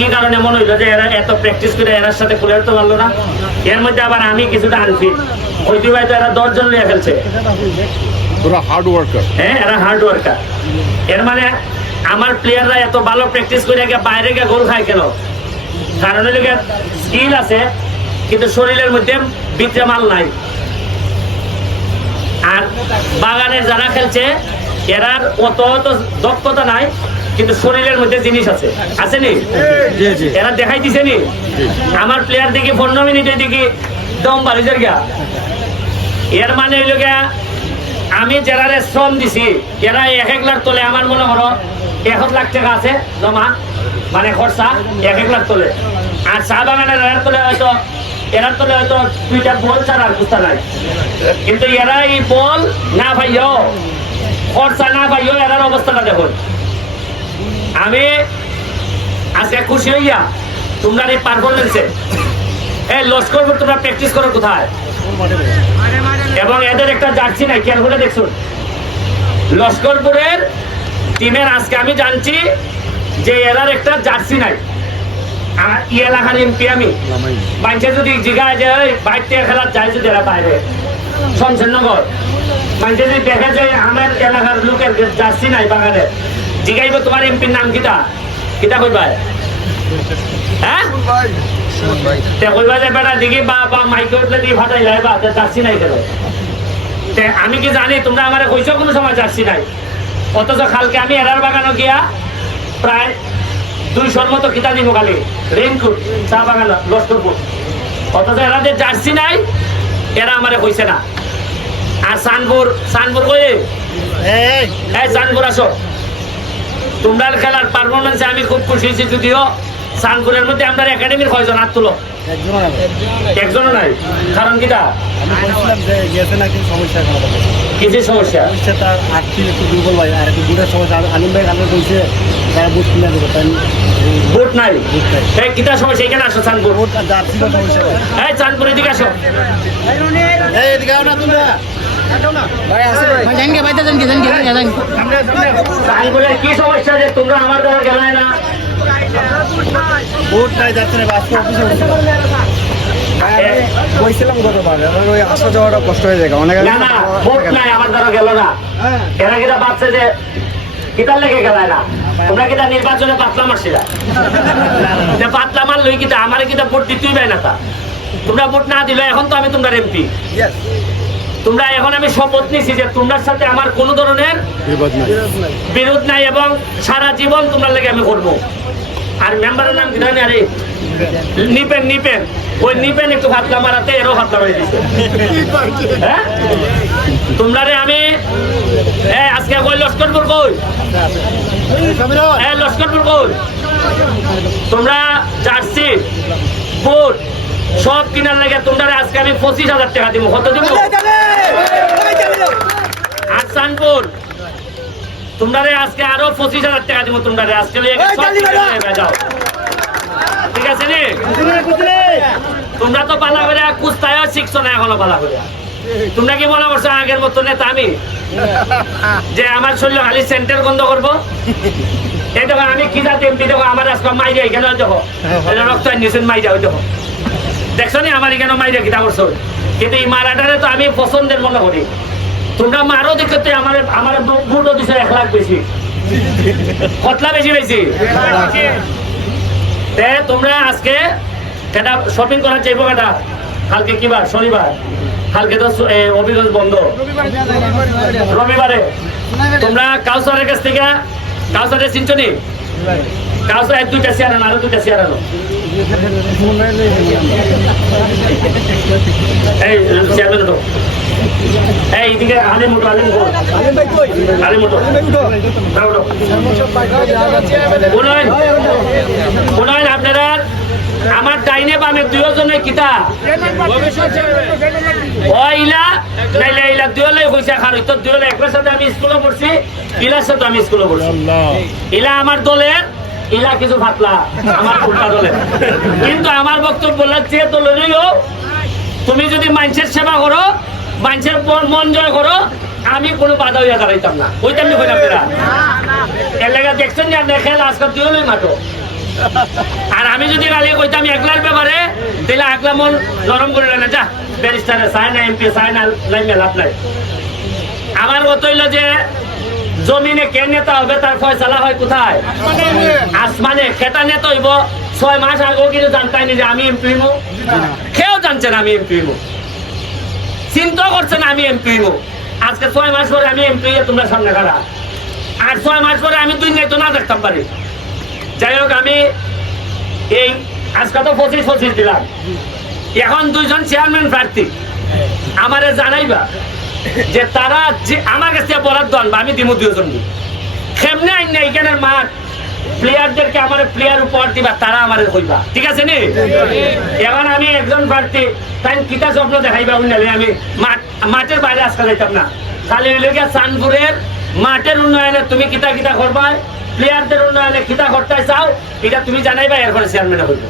কি কারণে মনে হইলো যে এরা এত প্র্যাকটিস করে এরার সাথে খুলে তো পারলো না? এর মধ্যে আবার আমি কিছুটা আনফিট। ওই দুই ভাই তো এরা 10 জন লিয়ে ফেলছে। ওরা হার্ড ওয়ার্কার। হ্যাঁ, এরা হার্ড ওয়ার্কার। এর মানে আমার প্লেয়াররা এত ভালো প্র্যাকটিস করে গিয়ে বাইরে গিয়ে গোল খায় কেন? কারণ হলো স্কিল আছে কিন্তু শরীরের মধ্যে ভিতরে মাল নাই। আর বাগানের যারা খেলছে এরার অত দক্ষতা নাই কিন্তু শরীরের মধ্যে জিনিস আছে, আসেনি? এরা দেখাই দিছে নি? আমার প্লেয়ার দেখি 15 মিনিটে দেখি দম বাড়ি গিয়া। এর মানে হইল গিয়া আমি যারা শ্রম দিছি এরা 1 লাখ তোলে। আমার মনে করো 1 লাখ টাকা আছে জমা, মানে খরচা 1 লাখ তোলে। আর চা বাগানের এরা তোলে হয়তো 2টা বল ছাড়া আর বুঝতে নাই। কিন্তু এরা এই বল না ভাইও, খরচা না ভাইও, এরার অবস্থাটা দেখুন। আমি আজকে খুশি হইয়া তোমরা এই পারফরমেন্সে লস্কর তোমরা প্র্যাকটিস করো কোথায়? এবং এদের একটা জার্সি নাই, খেয়াল করে দেখুন। লস্করপুরের টিমের আজকে আমি জানছি যে এরার একটা জার্সি নাই। আর এলাকার এমপি আমি বাইরে যদি জিগায় যে বাইর থেকে খেলার যায় যদি এরা বাইরে শমশেরনগর বাইরে যদি দেখা যায় আমার এলাকার লোকের জার্সি নাই বাগানের, জিগাইব তোমার এমপির নাম কিটা কিটা কইবা? হ্যাঁ কইবা যে বেটা দেখি বা মাইকে উঠলে দিয়ে ফাটাই যায় বা জার্সি নাই কেন? আমি কি জানি তোমরা আমার কইছো কোনো সময় জার্সি নাই? অথচ কালকে আমি এরার বাগানো গিয়া প্রায় 200-র মতো কিতা দিব খালি রেইনকোট চা বাগান লস্করপুর। অথচ এরা যে জার্সি নাই এরা আমারে কইছে না। আর সানপুর কই সানপুর আসো, তোমরা খেলার পারফরমেন্সে আমি খুব খুশি হয়েছি। যদিও সানপুরের মধ্যে আমরা একাডেমির কয়জন হাত তুলো? একজনও নাই। কারণ কিটা? কিছু সমস্যা বুট নাই, কিটা সমস্যা? এখানে আসো চাঁদপুর, চাঁদপুর এদিকে আসো। চাঁদপুরের কি সমস্যা যে তোমরা আমার দ্বারা গেলায় না? বুট নাই, যাচ্ছে না। কইছিলাম গতবার, ওই আসা যাওয়াটা কষ্ট হয়ে যায় অনেক। না না, বুট নাই আমার দ্বারা গেল না। এরা কিটা ভাবছে যে কিতার লেগে গেলায় না? তোমরা কিটা নির্বাচনে পাতলা মারছিলা? পাতলা মার লই কিটা আমার কিটা ভোট দিতেই পাই না তা? তোমরা ভোট না দিলে এখন তো আমি তোমরা এমপি। তোমরা এখন আমি শপথ নিছি যে তোমার সাথে আমার কোনো ধরনের বিরোধ নাই এবং সারা জীবন তোমার লেগে আমি করবো। আর মেম্বারের নাম কি জানি? আরে নিপেন ওই নিপেন একটু ফাতলা মারাতে এরও ফাতলা মারি দিচ্ছে। হ্যাঁ তোমরা রে আমি আজকে কই লস্করপুর কই লস্করপুর কই তোমরা জার্সি বুট সব কিনার লাগে তোমরা আজকে আমি 25,000 টাকা দিব। কত দিব? আর চাঁদপুর তোমরা আজকে আরো 25,000 টাকা দিব। তোমরা আজকে যাও, ঠিক আছে নি? তোমরা তো পালা করে কুস্তায় শিখছো না এখনো পালা করে। তোমরা কি মনে করছো আগের মতো নেতা আমি যে আমার শরীর খালি সেন্টার বন্ধ করবো? এই দেখো আমি কি জাতি এমপি, দেখো আমার আজকে মাইরে এখানে দেখো রক্ত নিয়েছেন মাইরা, ওই দেখো দেখছো নি আমার এখানে মাইরে কিতা করছো। কিন্তু এই মারাটারে তো আমি পছন্দের মনে করি। তোমরা মারো দেখতে আমার বুটও দিছো 1 লাখ বেশি, কতলা বেশি বেশি। তোমরা আজকে এটা শপিং করার চাইবো কেটা? কালকে কি বার? শনিবার। কালকে তো অফিস বন্ধ, রবিবারে। তোমরা কাউসারের কাছ থেকে কাউসারের চিনছনি? কাউসার 2টা চেয়ার আনো, আরো 2টা চেয়ার আনো। এই চেয়ারম্যান তো এইদিকে আলিমুটো আপনারা আমার ডাইনে বামে 2 জনে কিতা ইলা নাইলে ইলা 2 হইছে। খার তো 2 একবার সাথে আমি স্কুলে পড়ছি, ইলার সাথে আমি স্কুলে পড়ছি। ইলা আমার দলের, ইলা কিছু ফাতলা আমার উল্টা দলের। কিন্তু আমার বক্তব্য বললে যে দলেরই হোক, তুমি যদি মানুষের সেবা করো, মানুষের মন জয় করো, আমি কোনো বাধা হইয়া দাঁড়াইতাম না। ওইটা আমি কইলাম। এর লেগে দেখছেন যে আপনার খেলা আজকাল 2 মাঠো আর আমি যদি কালি কইতাম একলার ব্যাপারে তাহলে একলা মন নরম করে না যা ব্যারিস্টারে চায় না এমপি চায় না লাইমে লাভ নাই আমার কত হইলো যে জমিনে কে নেতা হবে তার ফয়সালা হয় কোথায় আসমানে খেতা নেতা হইব 6 মাস আগেও কিন্তু জানতাই নি যে আমি এমপি হইব কেউ জানছেন আমি এমপি হইব চিন্তা করছেন আমি এমপি হইব আজকে 6 মাস পরে আমি এমপি তোমরা সামনে খাড়া আর 6 মাস পরে আমি দুই তো না দেখতাম পারি যাই হোক আমি এই আজকে তো 25 দিলাম এখন দুইজন চেয়ারম্যান প্রার্থী আমারে জানাইবা যে তারা যে আমার কাছে বরাদ্দ আনবা আমি দিমু 2 জন কেমনে আইন না এখানের মাঠ প্লেয়ারদেরকে আমার প্লেয়ার উপহার দিবা তারা আমারে কইবা ঠিক আছে নি এখন আমি একজন প্রার্থী তাই কিতা স্বপ্ন দেখাইবা উনালে আমি মাঠের বাইরে আজকে যাইতাম না খালি হইলে গিয়া চাঁদপুরের মাঠের উন্নয়নে তুমি কিতা কিতা করবা প্লেয়ারদের উন্নয়নে কিতা করতে চাও এটা তুমি জানাইবা এরপরে চেয়ারম্যানে হইব